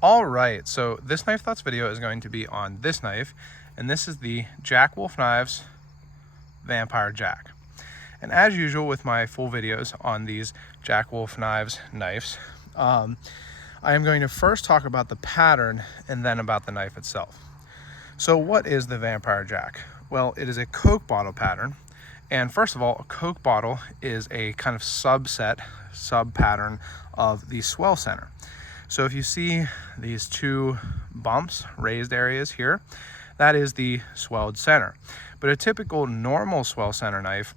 All right, so this Knife Thoughts video is going to be on this knife, and this is the Jack Wolf Knives Vampire Jack. And as usual with my full videos on these Jack Wolf Knives knives, I am going to first talk about the pattern and then about the knife itself. So what is the Vampire Jack? Well, it is a Coke bottle pattern. And first of all, a Coke bottle is a kind of sub-pattern of the swell center. So if you see these two bumps, raised areas here, that is the swelled center. But a typical normal swell center knife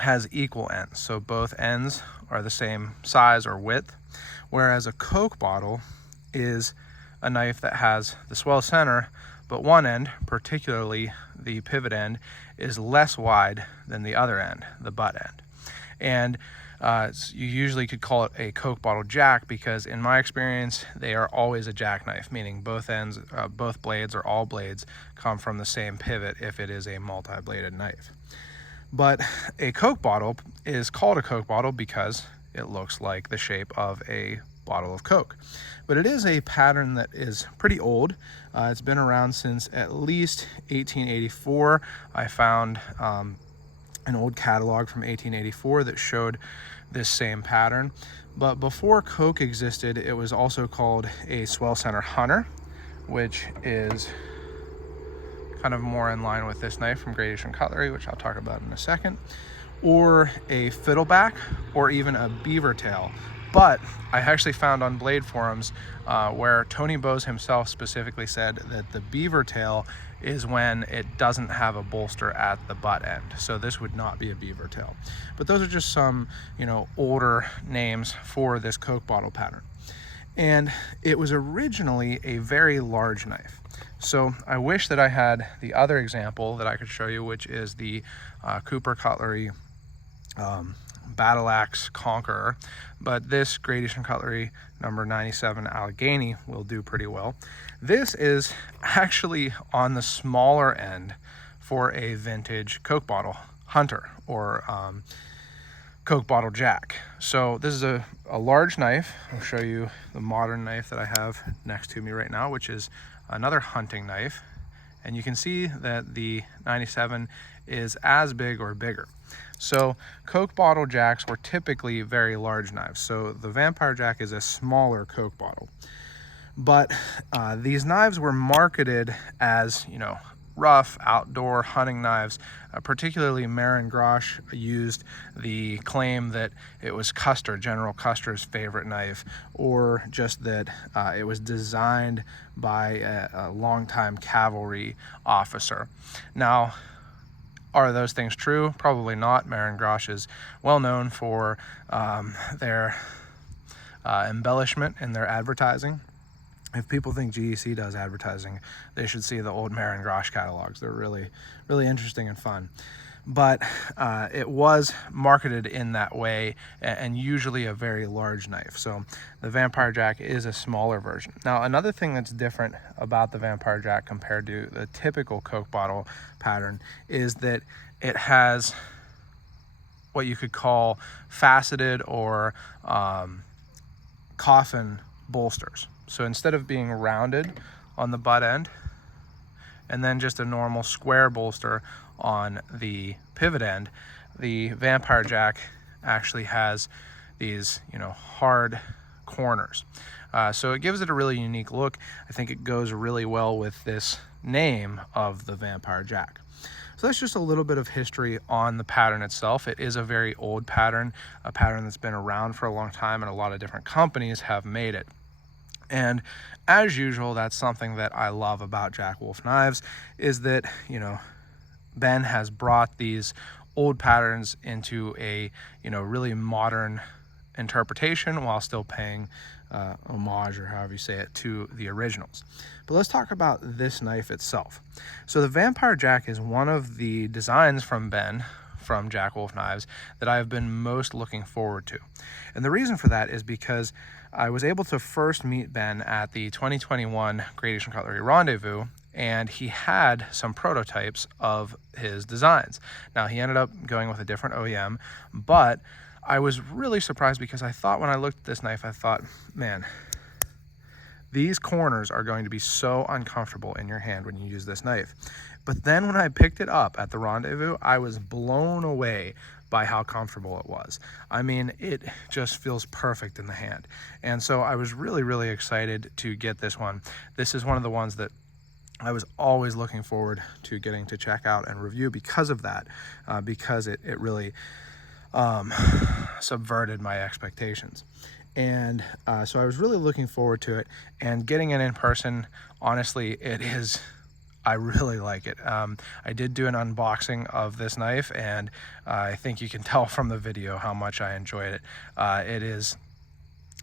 has equal ends. So both ends are the same size or width, whereas a Coke bottle is a knife that has the swell center, but one end, particularly the pivot end, is less wide than the other end, the butt end. And you usually could call it a Coke bottle jack because in my experience, they are always a jackknife, meaning both ends, both blades or all blades come from the same pivot if it is a multi-bladed knife. But a Coke bottle is called a Coke bottle because it looks like the shape of a bottle of Coke. But it is a pattern that is pretty old. It's been around since at least 1884. I found an old catalog from 1884 that showed this same pattern. But before Coke existed, it was also called a swell center hunter, which is kind of more in line with this knife from Gradation Cutlery, which I'll talk about in a second, or a fiddleback, or even a beaver tail. But I actually found on blade forums where Tony Bowes himself specifically said that the beaver tail is when it doesn't have a bolster at the butt end. So this would not be a beaver tail. But those are just some, older names for this Coke bottle pattern. And it was originally a very large knife. So I wish that I had the other example that I could show you, which is the Cooper Cutlery Battle Axe Conqueror, but this Gradation Cutlery number 97 Allegheny will do pretty well. This is actually on the smaller end for a vintage Coke bottle hunter or Coke bottle jack. So this is a large knife. I'll show you the modern knife that I have next to me right now, which is another hunting knife. And you can see that the 97 is as big or bigger. So Coke bottle jacks were typically very large knives. So the Vampire Jack is a smaller Coke bottle. But these knives were marketed as, rough outdoor hunting knives. Particularly Marin Grosh used the claim that it was General Custer's favorite knife, or just that it was designed by a longtime cavalry officer. Now, are those things true? Probably not. Marin Grosh is well known for their embellishment in their advertising. If people think GEC does advertising, they should see the old Marin Grosh catalogs. They're really, really interesting and fun. But it was marketed in that way, and usually a very large knife. So the Vampire Jack is a smaller version. Now, another thing that's different about the Vampire Jack compared to the typical Coke bottle pattern is that it has what you could call faceted or coffin bolsters. So instead of being rounded on the butt end and then just a normal square bolster on the pivot end, the Vampire Jack actually has these, hard corners. So it gives it a really unique look. I think it goes really well with this name of the Vampire Jack. So that's just a little bit of history on the pattern itself. It is a very old pattern, a pattern that's been around for a long time, and a lot of different companies have made it. And as usual, that's something that I love about Jack Wolf Knives, is that, Ben has brought these old patterns into a, really modern interpretation while still paying homage, or however you say it, to the originals. But let's talk about this knife itself. So the Vampire Jack is one of the designs from Ben, from Jack Wolf Knives, that I have been most looking forward to. And the reason for that is because I was able to first meet Ben at the 2021 Gradation Cutlery Rendezvous, and he had some prototypes of his designs. Now, he ended up going with a different OEM, but I was really surprised because I thought when I looked at this knife, I thought, man, These corners are going to be so uncomfortable in your hand when you use this knife. But then when I picked it up at the Rendezvous, I was blown away by how comfortable it was. I mean, it just feels perfect in the hand. And so I was really, really excited to get this one. This is one of the ones that I was always looking forward to getting to check out and review because of that, because it really subverted my expectations. And so I was really looking forward to it, and getting it in person, honestly, I really like it. I did do an unboxing of this knife, and I think you can tell from the video how much I enjoyed it. It is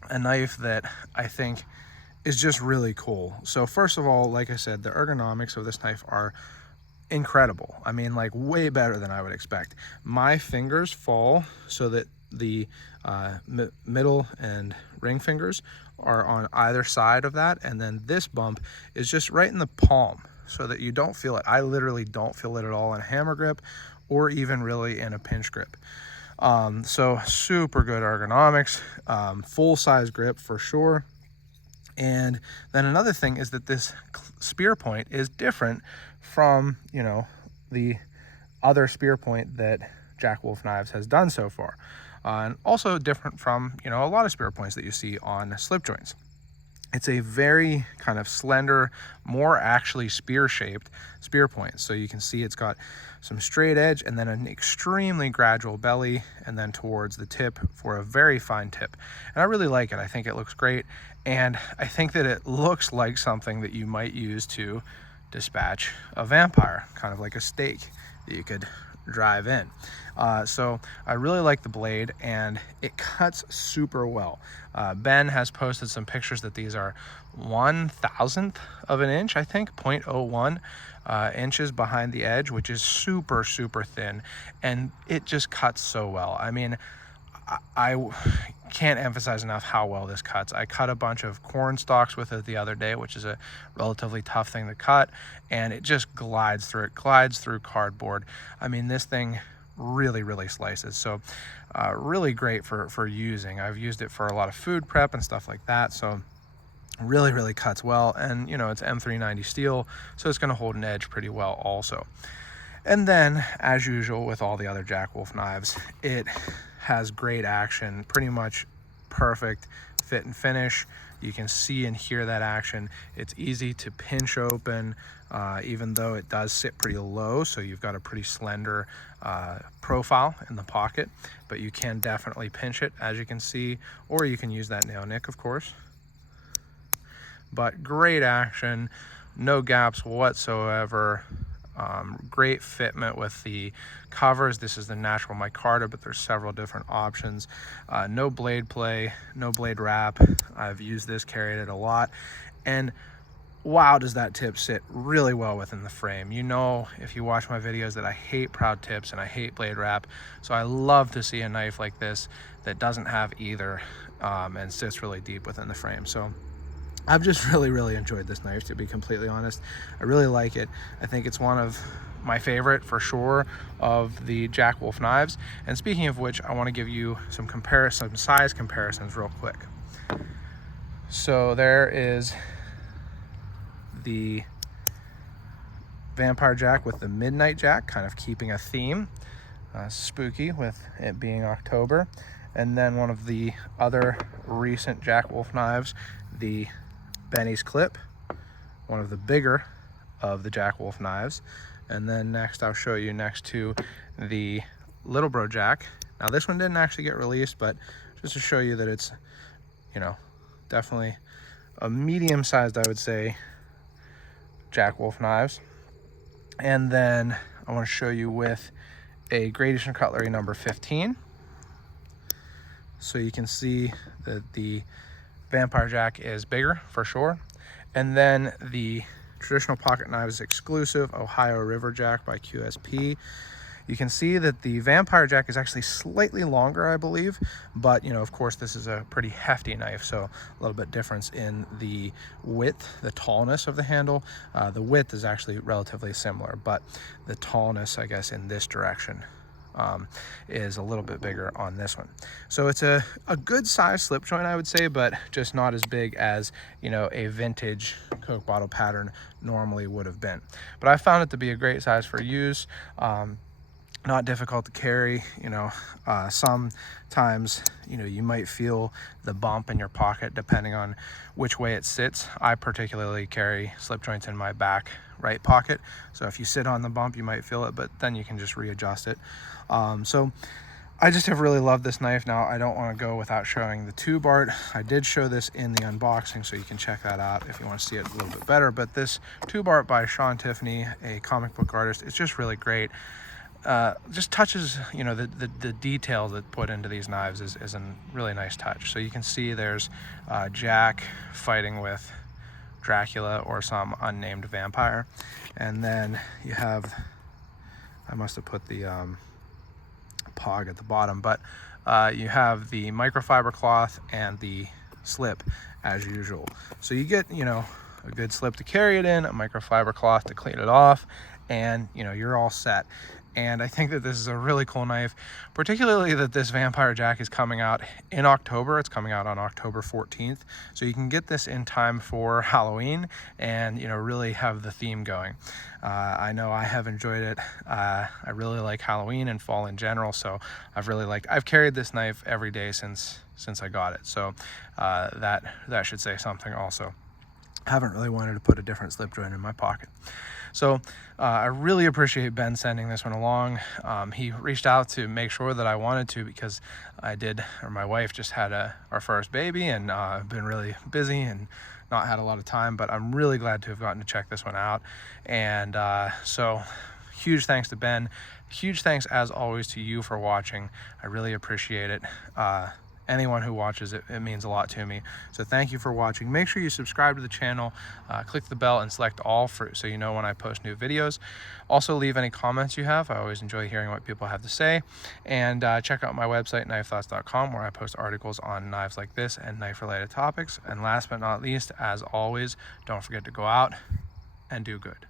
a knife that I think is just really cool. So first of all, like I said, the ergonomics of this knife are incredible. I mean, like, way better than I would expect. My fingers fall so that the middle and ring fingers are on either side of that, and then this bump is just right in the palm so that you don't feel it. I literally don't feel it at all in a hammer grip or even really in a pinch grip. So super good ergonomics, full size grip for sure. And then another thing is that this spear point is different from, you know, the other spear point that Jack Wolf Knives has done so far. And also different from, you know, a lot of spear points that you see on slip joints. It's a very kind of slender, more actually spear-shaped spear point. So you can see it's got some straight edge and then an extremely gradual belly, and then towards the tip for a very fine tip. And I really like it. I think it looks great. And I think that it looks like something that you might use to dispatch a vampire, kind of like a stake that you could drive in. So I really like the blade, and it cuts super well. Ben has posted some pictures that these are 1/1000th of an inch, I think, 0.01 inches behind the edge, which is super, super thin, and it just cuts so well. I mean, I can't emphasize enough how well this cuts. I cut a bunch of corn stalks with it the other day, which is a relatively tough thing to cut, and it just glides through it, glides through cardboard. I mean, this thing really, really slices. So really great for using. I've used it for a lot of food prep and stuff like that. So really, really cuts well. And, you know, it's M390 steel, so it's going to hold an edge pretty well also. And then, as usual with all the other Jack Wolf knives, it has great action, pretty much perfect fit and finish. You can see and hear that action. It's easy to pinch open, even though it does sit pretty low, so you've got a pretty slender profile in the pocket, but you can definitely pinch it, as you can see, or you can use that nail nick, of course. But great action, no gaps whatsoever. Great fitment with the covers. This is the natural micarta, but there's several different options. No blade play, no blade wrap. I've used this, carried it a lot, and wow, does that tip sit really well within the frame. You know, if you watch my videos, that I hate proud tips and I hate blade wrap, so I love to see a knife like this that doesn't have either and sits really deep within the frame. So I've just really, really enjoyed this knife, to be completely honest. I really like it. I think it's one of my favorite, for sure, of the Jack Wolf knives. And speaking of which, I want to give you some size comparisons real quick. So there is the Vampire Jack with the Midnight Jack, kind of keeping a theme, spooky with it being October. And then one of the other recent Jack Wolf knives, the Benny's Clip, one of the bigger of the Jack Wolf knives. And then next I'll show you next to the Little Bro Jack. Now this one didn't actually get released, but just to show you that it's, you know, definitely a medium-sized, I would say, Jack Wolf knives. And then I want to show you with a Gradation Cutlery number 15. So you can see that the Vampire Jack is bigger for sure. And then the traditional pocket knives exclusive Ohio River Jack by QSP. You can see that the Vampire Jack is actually slightly longer, I believe, but, you know, of course this is a pretty hefty knife, so a little bit difference in the width, the tallness of the handle. The width is actually relatively similar, but the tallness, I guess, in this direction is a little bit bigger on this one. So it's a good size slip joint, I would say, but just not as big as, you know, a vintage Coke bottle pattern normally would have been. But I found it to be a great size for use. Not difficult to carry. You know, sometimes, you know, you might feel the bump in your pocket depending on which way it sits. I particularly carry slip joints in my back right pocket, so if you sit on the bump you might feel it, but then you can just readjust it. So I just have really loved this knife. Now I don't want to go without showing the tube art. I did show this in the unboxing, so you can check that out if you want to see it a little bit better. But this tube art by Sean Tiffany, a comic book artist, it's just really great. Just touches, you know, the detail that put into these knives is a really nice touch. So you can see there's Jack fighting with Dracula or some unnamed vampire, and then you have, I must have put the pog at the bottom, but you have the microfiber cloth and the slip as usual. So you get, you know, a good slip to carry it in, a microfiber cloth to clean it off, and, you know, you're all set. And I think that this is a really cool knife, particularly that this Vampire Jack is coming out in October. It's coming out on October 14th. So you can get this in time for Halloween and, you know, really have the theme going. I know I have enjoyed it. I really like Halloween and fall in general. So I've carried this knife every day since I got it. So that should say something also. I haven't really wanted to put a different slip joint in my pocket. So I really appreciate Ben sending this one along. He reached out to make sure that I wanted to, because my wife just had our first baby, and I've been really busy and not had a lot of time, but I'm really glad to have gotten to check this one out. And so huge thanks to Ben. Huge thanks as always to you for watching. I really appreciate it. Anyone who watches it, it means a lot to me. So thank you for watching. Make sure you subscribe to the channel, click the bell and select all so you know when I post new videos. Also leave any comments you have. I always enjoy hearing what people have to say. And check out my website, knifethoughts.com, where I post articles on knives like this and knife related topics. And last but not least, as always, don't forget to go out and do good.